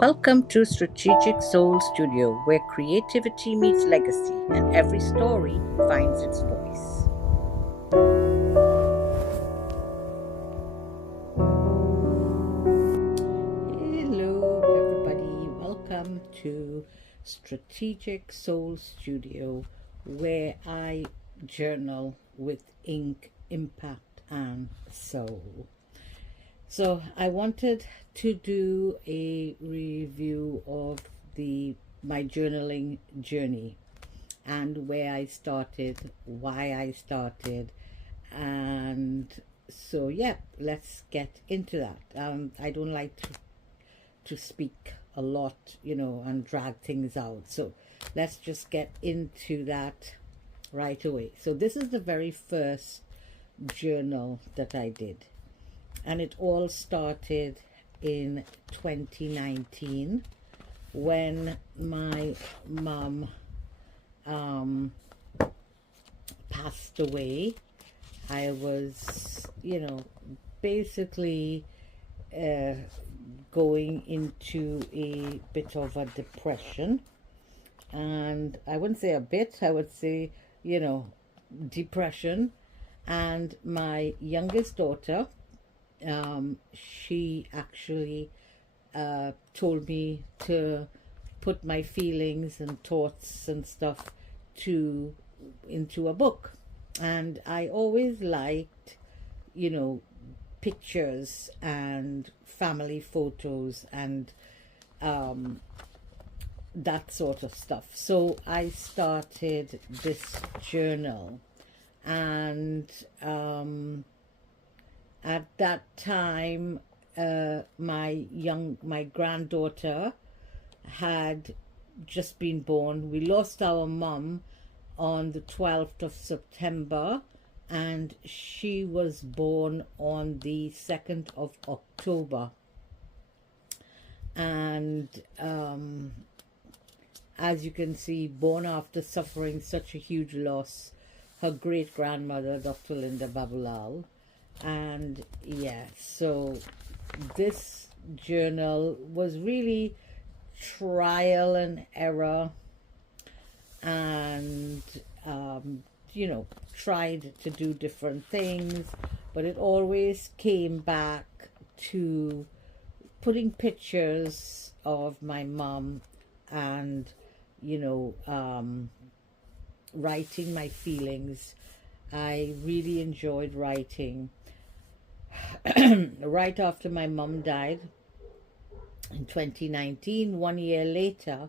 Welcome to Strategic Soul Studio, where creativity meets legacy and every story finds its voice. Hello, everybody. Welcome to Strategic Soul Studio, where I journal with ink, impact, and soul. So I wanted to do a review of my journaling journey and where I started, why I started, and so yeah, let's get into that. I don't like to speak a lot, and drag things out. So let's just get into that right away. So this is the very first journal that I did, and it all started in 2019 when my mom passed away. I was, basically going into a bit of a depression. And I wouldn't say a bit, I would say, depression. And my youngest daughter, she actually told me to put my feelings and thoughts and stuff into a book. And I always liked, pictures and family photos and that sort of stuff. So I started this journal, and at that time, my granddaughter had just been born. We lost our mum on the 12th of September, and she was born on the 2nd of October. And as you can see, born after suffering such a huge loss, her great grandmother, Dr. Linda Babulal. And yeah, so this journal was really trial and error, and tried to do different things, but it always came back to putting pictures of my mom and writing my feelings. I really enjoyed writing. Right after my mom died in 2019, 1 year later,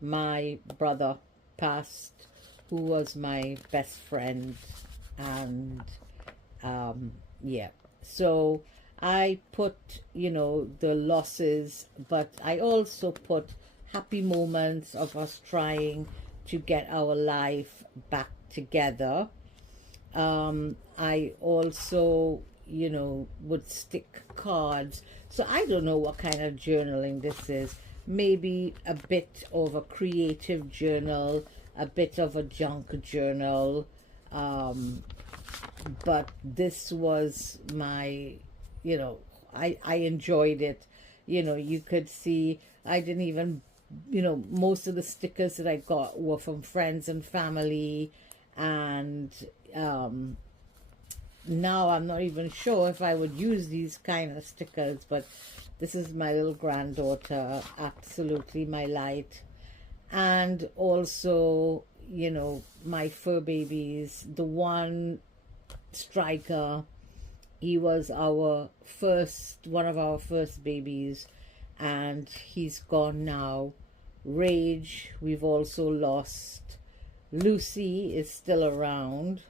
my brother passed, who was my best friend. And so I put the losses, but I also put happy moments of us trying to get our life back together. I also would stick cards. So I don't know what kind of journaling this is. Maybe a bit of a creative journal, a bit of a junk journal. But this was my, I enjoyed it. You could see I didn't even, most of the stickers that I got were from friends and family. And now I'm not even sure if I would use these kind of stickers, but this is my little granddaughter, absolutely my light. And also, my fur babies. The one, Striker, he was one of our first babies, and he's gone now. Rage, we've also lost. Lucy is still around,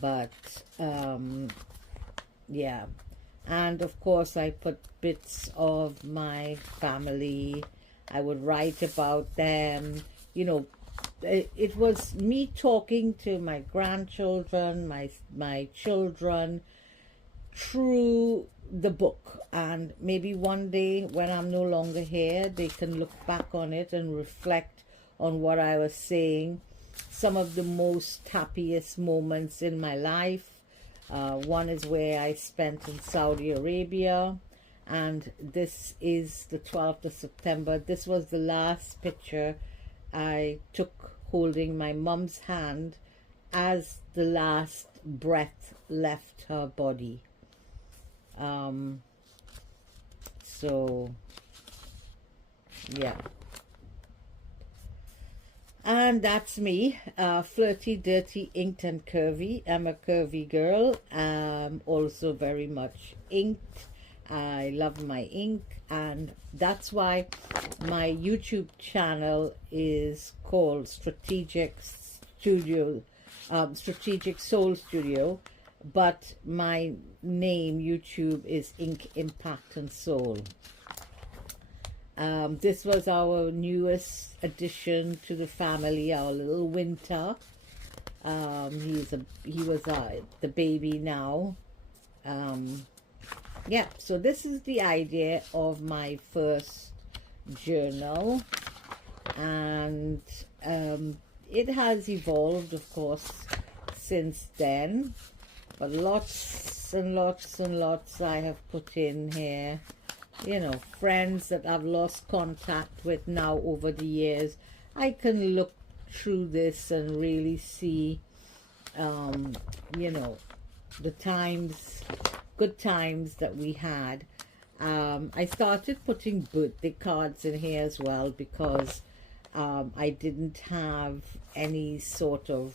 but yeah. And of course I put bits of my family. I would write about them. It was me talking to my grandchildren, my children, through the book. And maybe one day when I'm no longer here, they can look back on it and reflect on what I was saying. Some of the most happiest moments in my life. One is where I spent in Saudi Arabia, and this is the 12th of September. This was the last picture I took holding my mum's hand as the last breath left her body. So yeah, and that's me, flirty, dirty, inked and curvy. I'm a curvy girl, also very much inked. I love my ink, and that's why my YouTube channel is called Strategic Soul Studio, but my name YouTube is Ink, Impact and Soul. This was our newest addition to the family, our little Winter. He was the baby now. Yeah, so this is the idea of my first journal, and it has evolved, of course, since then, but lots and lots and lots I have put in here. You know, friends that I've lost contact with now over the years. I can look through this and really see, you know, the times, good times that we had. I started putting birthday cards in here as well because I didn't have any sort of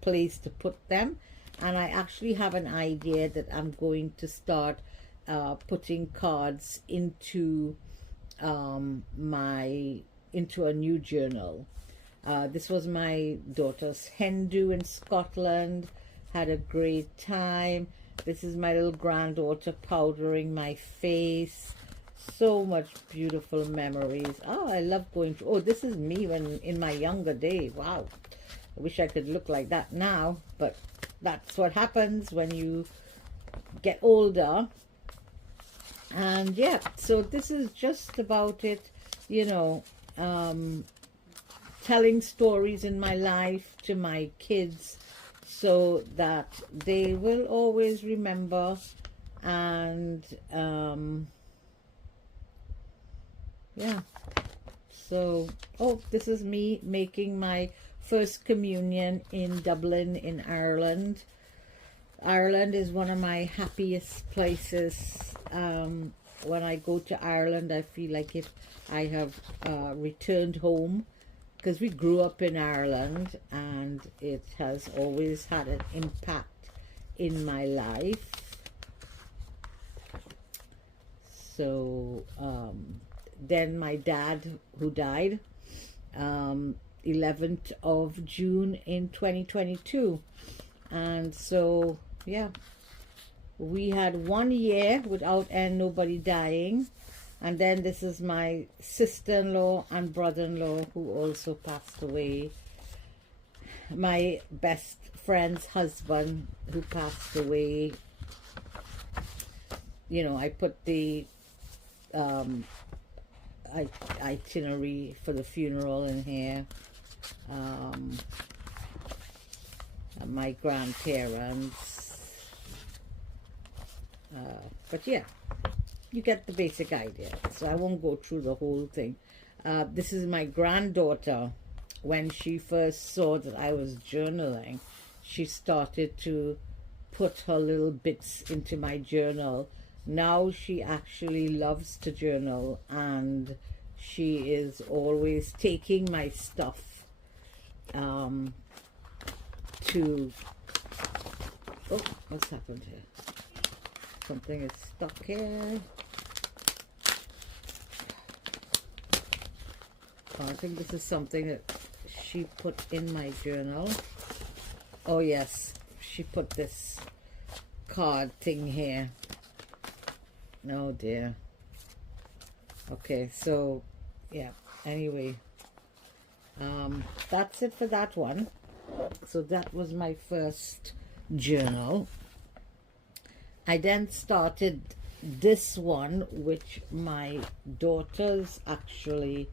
place to put them, and I actually have an idea that I'm going to start putting cards into into a new journal. This was my daughter's hen do in Scotland. Had a great time. This is my little granddaughter powdering my face. So much beautiful memories. Oh, I love going to. Oh, this is me when in my younger days. Wow, I wish I could look like that now, but that's what happens when you get older. And yeah, so this is just about it, you know, telling stories in my life to my kids so that they will always remember. And yeah, so, oh, this is me making my first communion in Dublin in Ireland. Ireland is one of my happiest places. When I go to Ireland, I feel like I have returned home, because we grew up in Ireland and it has always had an impact in my life. So then my dad, who died 11th of June in 2022, and so yeah, we had 1 year without nobody dying. And then this is my sister-in-law and brother-in-law who also passed away. My best friend's husband who passed away. You know, I put the itinerary for the funeral in here. My grandparents. But yeah, you get the basic idea, so I won't go through the whole thing. This is my granddaughter. When she first saw that I was journaling, she started to put her little bits into my journal. Now she actually loves to journal, and she is always taking my stuff to... Oh, what's happened here? Something is stuck here. I think this is something that she put in my journal. Oh yes, she put this card thing here. Oh dear. Okay, so yeah, anyway, that's it for that one. So that was my first journal. I then started this one, which my daughters actually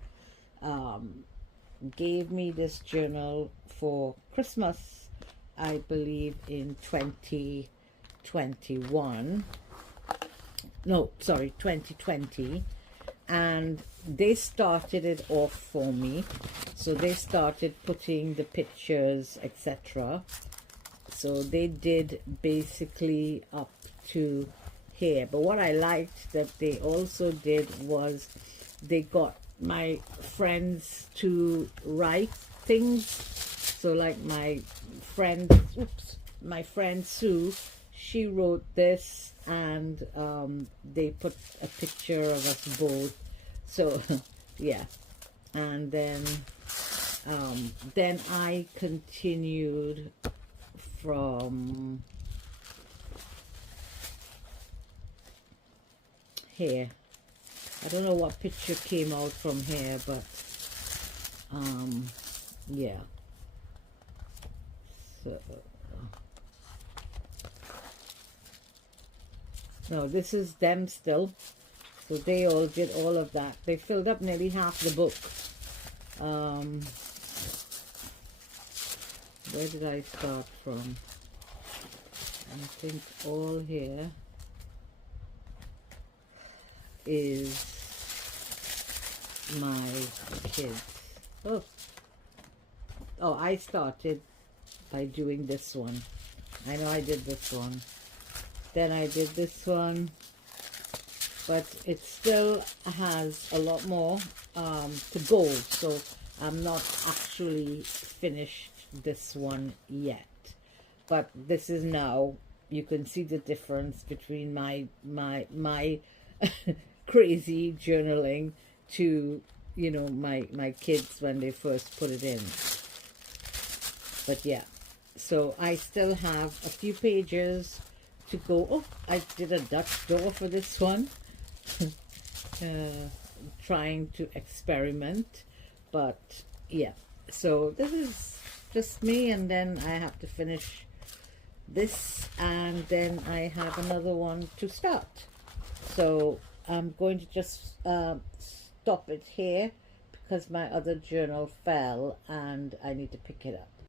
gave me this journal for Christmas, I believe in 2021. no, sorry, 2020, and they started it off for me. So they started putting the pictures, etc. So they did basically up to here. But what I liked that they also did was they got my friends to write things. So like my friend, my friend Sue, she wrote this, and they put a picture of us both. So yeah, and then I continued from here. I don't know what picture came out from here, but yeah. So no, this is them still. So they all did all of that. They filled up nearly half the book. Where did I start from? I think all here is my kids. Oh, I started by doing this one. I know I did this one. Then I did this one. But it still has a lot more to go. So I'm not actually finished this one yet. But this is now, you can see the difference between my crazy journaling to, you know, my kids when they first put it in. But yeah, so I still have a few pages to go. Oh, I did a Dutch door for this one. Trying to experiment, but yeah, so this is just me, and then I have to finish this, and then I have another one to start. So I'm going to just stop it here because my other journal fell and I need to pick it up.